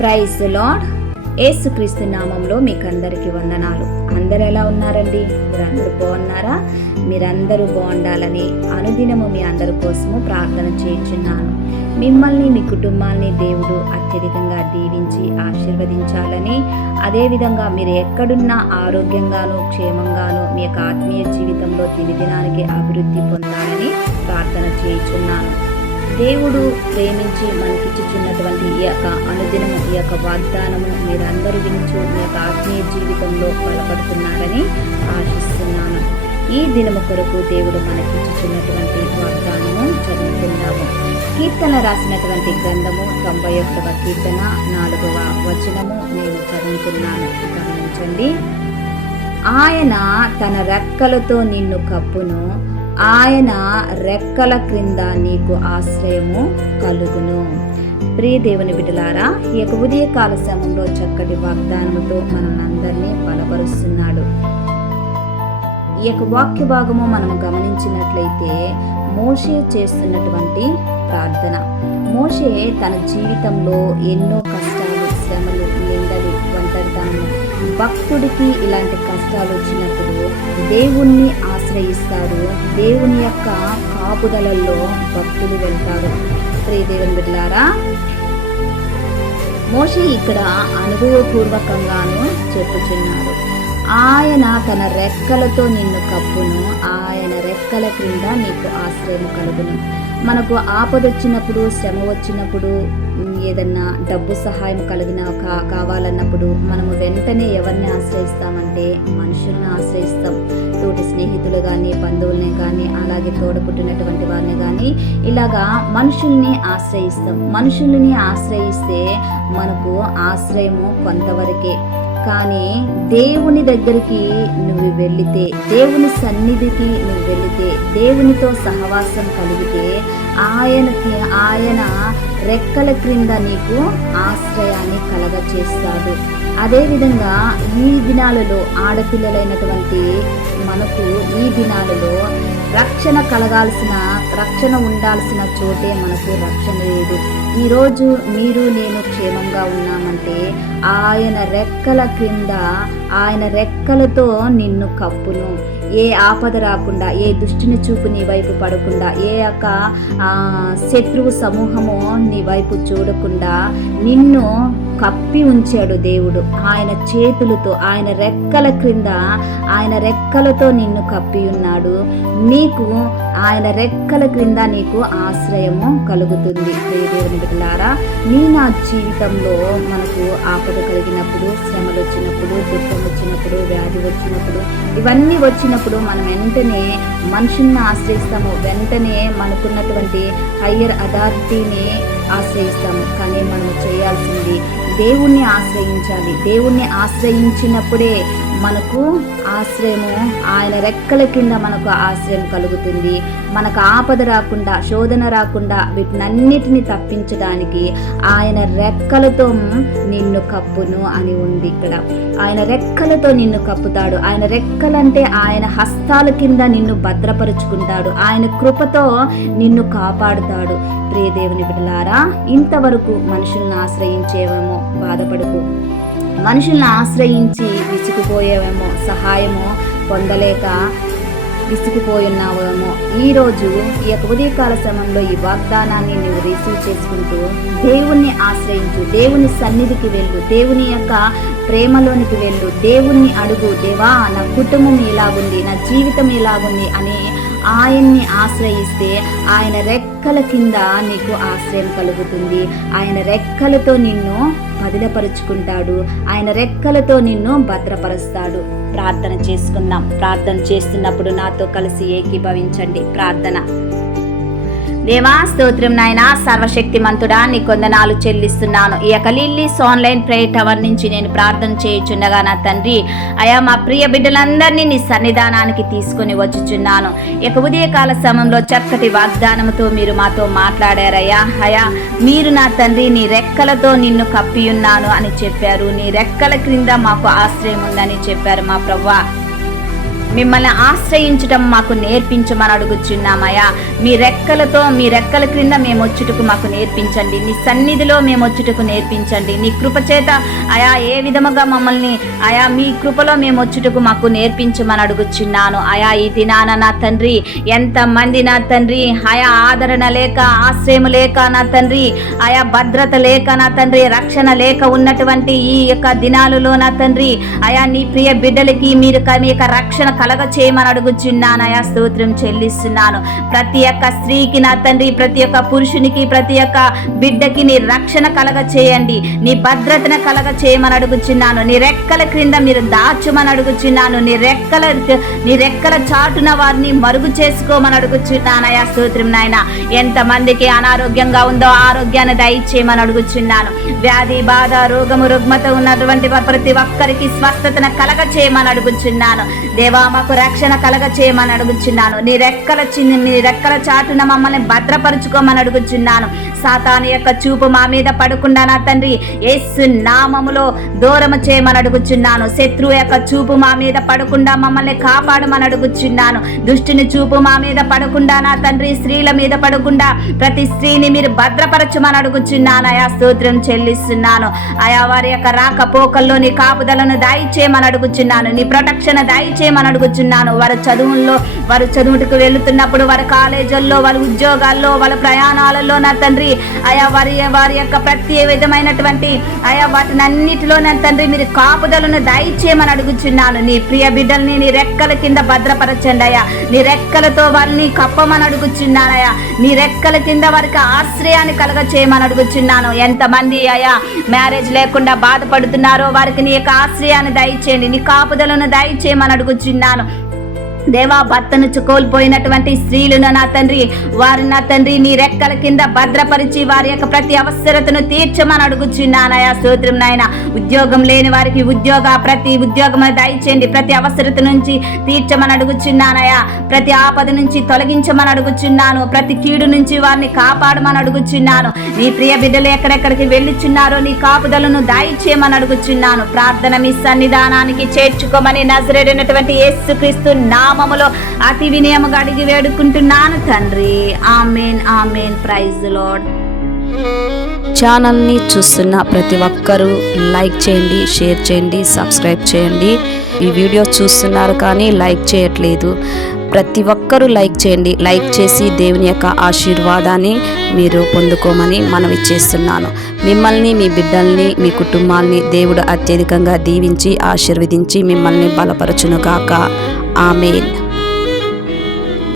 Praise the lord. యేసుక్రీస్తు నామంలో మీకు అందరికీ వందనాలు. అందరు ఎలా ఉన్నారండి? మీరందరూ బాగున్నారా? మీరందరూ బాగుండాలని అనుదినము మీ అందరి కోసము ప్రార్థన చేయించున్నాను. మిమ్మల్ని మీ కుటుంబాన్ని దేవుడు అత్యధికంగా దీవించి ఆశీర్వదించాలని, అదేవిధంగా మీరు ఎక్కడున్నా ఆరోగ్యంగాను క్షేమంగాను మీ యొక్క ఆత్మీయ జీవితంలో దినదినానికి అభివృద్ధి పొందాలని ప్రార్థన చేయించున్నాను. దేవుడు ప్రేమించి మనకిచ్చుచున్నటువంటి ఈ యొక్క అనుదినము, ఈ యొక్క వాగ్దానము మీరందరూ వింటూ మీ యొక్క ఆత్మీయ జీవితంలో బలపడుతున్నారని ఆశిస్తున్నాను. ఈ దినము కొరకు దేవుడు మనకిచ్చుచున్నటువంటి వాగ్దానము చదువుతున్నాము. కీర్తన రాసినటువంటి గ్రంథము 91వ కీర్తన 4వ వచనము నేను చదువుతున్నాను. గమనించండి. ఆయన తన రెక్కలతో నిన్ను కప్పును, ఆయన రెక్కల క్రింద నీకు ఆశ్రయము కలుగును. ప్రియ దేవుని బిడ్డలారా, ఈ యొక్క ఉదయకాల సమయంలో చక్కటి వాగ్దానముతో మనందరినీ బలపరుస్తున్నాడు. ఈ యొక్క వాక్య భాగము మనం గమనించినట్లయితే మోషే చేస్తున్నటువంటి ప్రార్థన. మోషే తన జీవితంలో ఎన్నో కష్టాలు, శ్రమలు, నిందలు, ఒంటరితనము, భక్తుడికి ఇలాంటి కష్టాలు వచ్చినప్పుడు దేవుణ్ణి ఆశ్రయిస్తాడు. దేవుని యొక్క కాపుదలలో భక్తులు వెళ్తారు. ప్రియ దేవుని బిడ్డలారా, మోషే ఇక్కడ అనుభవపూర్వకంగాను చెప్పుచున్నాడు. ఆయన తన రెక్కలతో నిన్ను కప్పును, ఆయన రెక్కల క్రింద నీకు ఆశ్రయం కలుగును. మనకు ఆపద వచ్చినప్పుడు, శ్రమ వచ్చినప్పుడు, ఏదన్నా డబ్బు సహాయం కావాలన్నప్పుడు మనము వెంటనే ఎవరిని ఆశ్రయిస్తామంటే మనుషుల్ని ఆశ్రయిస్తాం. తోటి స్నేహితులు కానీ, బంధువుల్ని కానీ, అలాగే తోడపుట్టినటువంటి వారిని కానీ, ఇలాగా మనుషుల్ని ఆశ్రయిస్తాం. మనుషుల్ని ఆశ్రయిస్తే మనకు ఆశ్రయము కొంతవరకే. కానీ దేవుని దగ్గరికి నువ్వు వెళితే, దేవుని సన్నిధికి నువ్వు వెళితే, దేవునితో సహవాసం కలిగితే ఆయన రెక్కల క్రింద నీకు ఆశ్రయాన్ని కలగచేస్తాడు. అదేవిధంగా ఈ దినాలలో ఆడపిల్లలైనటువంటి మనకు ఈ దినాలలో రక్షణ ఉండాల్సిన చోటే మనకు రక్షణ లేదు. ఈరోజు మీరు నేను క్షేమంగా ఉన్నామంటే ఆయన రెక్కల క్రింద, ఆయన రెక్కలతో నిన్ను కప్పును. ఏ ఆపద రాకుండా, ఏ దుష్టుని చూపు నీ వైపు పడకుండా, ఏ యొక్క శత్రువు సమూహము నీ వైపు చూడకుండా నిన్ను కప్పి ఉంచాడు దేవుడు. ఆయన చేతులతో, ఆయన రెక్కల క్రింద, ఆయన రెక్కలతో నిన్ను కప్పి ఉన్నాడు. నీకు ఆయన రెక్కల క్రింద నీకు ఆశ్రయము కలుగుతుంది. దేవుని బిడ్డలారా, నా జీవితంలో మనకు ఆపద కలిగినప్పుడు, శ్రమలు వచ్చినప్పుడు, దుఃఖం వచ్చినప్పుడు, వ్యాధి వచ్చినప్పుడు, ఇవన్నీ వచ్చినప్పుడు మనం వెంటనే మనుషుల్ని ఆశ్రయిస్తాము. వెంటనే మనకున్నటువంటి హయ్యర్ అథారిటీని ఆశ్రయిస్తాము. కానీ మనం చేయాల్సింది దేవుణ్ణి ఆశ్రయించాలి. దేవుణ్ణి ఆశ్రయించినప్పుడే మనకు ఆశ్రయము, ఆయన రెక్కల కింద మనకు ఆశ్రయం కలుగుతుంది. మనకు ఆపద రాకుండా, శోధన రాకుండా వీటినన్నిటిని తప్పించడానికి ఆయన రెక్కలతో నిన్ను కప్పును అని ఉంది ఇక్కడ. ఆయన రెక్కలతో నిన్ను కప్పుతాడు. ఆయన రెక్కలంటే ఆయన హస్తాల కింద నిన్ను భద్రపరుచుకుంటాడు. ఆయన కృపతో నిన్ను కాపాడుతాడు. ప్రియ దేవుని బిడ్డలారా, ఇంతవరకు మనుషుల్ని ఆశ్రయించేవేమో బాధపడుకు, మనుషుల్ని ఆశ్రయించి విసిగిపోయేవేమో, సహాయమో పొందలేక విసిగిపోయున్నావేమో. ఈరోజు ఈ యొక్క ఉదయకాల సమయంలో ఈ వాగ్దానాన్ని నువ్వు రిసీవ్ చేసుకుంటూ దేవుణ్ణి ఆశ్రయించు, దేవుని సన్నిధికి వెళ్ళు, దేవుని యొక్క ప్రేమలోనికి వెళ్ళు, దేవుణ్ణి అడుగు. దేవా, నా కుటుంబం ఇలాగుంది, నా జీవితం ఇలాగుంది అని ఆయన్ని ఆశ్రయిస్తే ఆయన రెక్కల కింద నీకు ఆశ్రయం కలుగుతుంది. ఆయన రెక్కలతో నిన్ను భద్రపరుచుకుంటాడు. ఆయన రెక్కలతో నిన్ను భద్రపరుస్తాడు. ప్రార్థన చేసుకుందాం. ప్రార్థన చేస్తున్నప్పుడు నాతో కలిసి ఏకీభవించండి. ప్రార్థన. దేవా, స్తోత్రం నాయనా, సర్వశక్తిమంతుడా, నీ కొందనాలు చెల్లిస్తున్నాను. ఈ యొక్క లిల్లీస్ ఆన్లైన్ ప్రేయర్ టవర్ నుంచి నేను ప్రార్థన చేయుచుండగా నా తండ్రి, అయా మా ప్రియ బిడ్డలందరినీ నీ సన్నిధానానికి తీసుకుని వచ్చుచున్నాను. ఈ యొక్క ఉదయకాల సమయంలో చక్కటి వాగ్దానంతో మీరు మాతో మాట్లాడారయ్యా. అయా, మీరు నా తండ్రి నీ రెక్కలతో నిన్ను కప్పి ఉన్నాను అని చెప్పారు. నీ రెక్కల క్రింద మాకు ఆశ్రయం ఉందని చెప్పారు మా ప్రభువా. మిమ్మల్ని ఆశ్రయించటం మాకు నేర్పించమని అడుగుచున్నామయ్యా. మీ రెక్కల క్రింద మేము వచ్చుటకు మాకు నేర్పించండి. నీ సన్నిధిలో మేము వచ్చుటకు నేర్పించండి. నీ కృప చేత అయా ఏ విధముగా మమ్మల్ని అయా మీ కృపలో మేము వచ్చుటకు మాకు నేర్పించమని అడుగుచున్నాను అయా. ఈ దినాన నా తండ్రి ఎంతమంది నా తండ్రి అయా ఆదరణ లేక, ఆశ్రయం లేక నా తండ్రి, అయా భద్రత లేక నా తండ్రి, రక్షణ లేక ఉన్నటువంటి ఈ యొక్క దినాలలో నా తండ్రి అయా నీ ప్రియ బిడ్డలకి మీరు మీ యొక్క రక్షణ కలగ చేయమని అడుగుచున్నాను అయా. స్తోత్రం చెల్లిస్తున్నాను. ప్రతి ఒక్క స్త్రీకి నా తండ్రి, ప్రతి ఒక్క పురుషునికి, ప్రతి ఒక్క బిడ్డకి నీ రక్షణ కలగ చేయండి. నీ భద్రతను కలగ చేయమని అడుగుచున్నాను. నీ రెక్కల క్రింద మీరు దాచుమని అడుగుచున్నాను. నీ రెక్కల చాటున వారిని మరుగు చేసుకోమని అడుగుచున్నానయా. స్తోత్రం నాయన. ఎంతమందికి అనారోగ్యంగా ఉందో ఆరోగ్యాన్ని దయచేయమని అడుగుచున్నాను. వ్యాధి బాధ రోగము రుగ్మత ఉన్నటువంటి ప్రతి ఒక్కరికి స్వస్థతను కలగ చేయమని అడుగుచున్నాను దేవా. మాకు రక్షణ కలగ చేయమని అడుగుచున్నాను. నీ రెక్కల చాటున మమ్మల్ని భద్రపరుచుకోమని అడుగుచున్నాను. సాతాను యొక్క చూపు మా మీద పడకుండా నా తండ్రి యేసు నామములో దూరము చేయమని అడుగుచున్నాను. శత్రువు యొక్క చూపు మా మీద పడకుండా మమ్మల్ని కాపాడమని అడుగుచున్నాను. దుష్టుని చూపు మా మీద పడకుండా నా తండ్రి స్త్రీల మీద పడకుండా ప్రతి స్త్రీని మీరు భద్రపరచమని అడుగుచున్నాను అయా. స్తోత్రం చెల్లిస్తున్నాను అయా. వారి యొక్క రాకపోకల్లో నీ కాపుదలను దయచేయమని అడుగుచున్నాను. నీ ప్రొటెక్షన్ దయచేయమని అడుగుచున్నాను. వారి చదువుకు వెళుతున్నప్పుడు, వారి కాలేజీల్లో, వారి ఉద్యోగాల్లో, వాళ్ళ ప్రయాణాలలో నా తండ్రి అయా వారి యొక్క ప్రతి విధమైనటువంటి అయా వాటినన్నిటిలో నా తండ్రి మీరు కాపుదలను దయచేయమని అడుగుచున్నాను. నీ ప్రియ బిడ్డల్ని నీ రెక్కల కింద భద్రపరచండి అయ్యా. నీ రెక్కలతో వారిని కప్పమని అడుగుచున్నానయ్యా. నీ రెక్కల కింద వారికి ఆశ్రయాన్ని కలగ చేయమని అడుగుచున్నాను. ఎంతమంది అయా మ్యారేజ్ లేకుండా బాధపడుతున్నారో వారికి నీ యొక్క ఆశ్రయాన్ని దయచేయండి. నీ కాపుదలను దయచేయమని అడుగుచున్నాను దేవా. భర్తను కోల్పోయినటువంటి స్త్రీలను నా తండ్రి వారు నా తండ్రి నీ రెక్కల కింద భద్రపరిచి వారి యొక్క ప్రతి అవసరతను తీర్చమని అడుగుచున్నానయా. స్తోత్రం నాయన. ఉద్యోగం లేని వారికి ప్రతి ఉద్యోగం దయచేయండి. ప్రతి అవసరత నుంచి తీర్చమని అడుగుచున్నానయా. ప్రతి ఆపద నుంచి తొలగించమని అడుగుచున్నాను. ప్రతి కీడు నుంచి వారిని కాపాడమని అడుగుచున్నాను. నీ ప్రియ బిడ్డలు ఎక్కడెక్కడికి వెళ్ళుచున్నారో నీ కాపుదలను దయచేయమని అడుగుచున్నాను. ప్రార్థన మీ సన్నిధానానికి చేర్చుకోమని నజరేయుడైనటువంటి యేసుక్రీస్తు నామములో అతి వినయముగా అడిగి వేడుకుంటున్నాను తండ్రి. ఆమేన్ ఆమేన్. Praise the Lord. ఛానల్ని చూస్తున్న ప్రతి ఒక్కరూ లైక్ చేయండి, షేర్ చేయండి, సబ్స్క్రైబ్ చేయండి. ఈ వీడియో చూస్తున్నారు కానీ లైక్ చేయట్లేదు. ప్రతి ఒక్కరూ లైక్ చేయండి. లైక్ చేసి దేవుని యొక్క ఆశీర్వాదాన్ని మీరు పొందుకోమని మనవి చేస్తున్నాను. మిమ్మల్ని, మీ బిడ్డల్ని, మీ కుటుంబాల్ని దేవుడు అత్యధికంగా దీవించి ఆశీర్వదించి మిమ్మల్ని బలపరచునుగాక. ఆమేన్.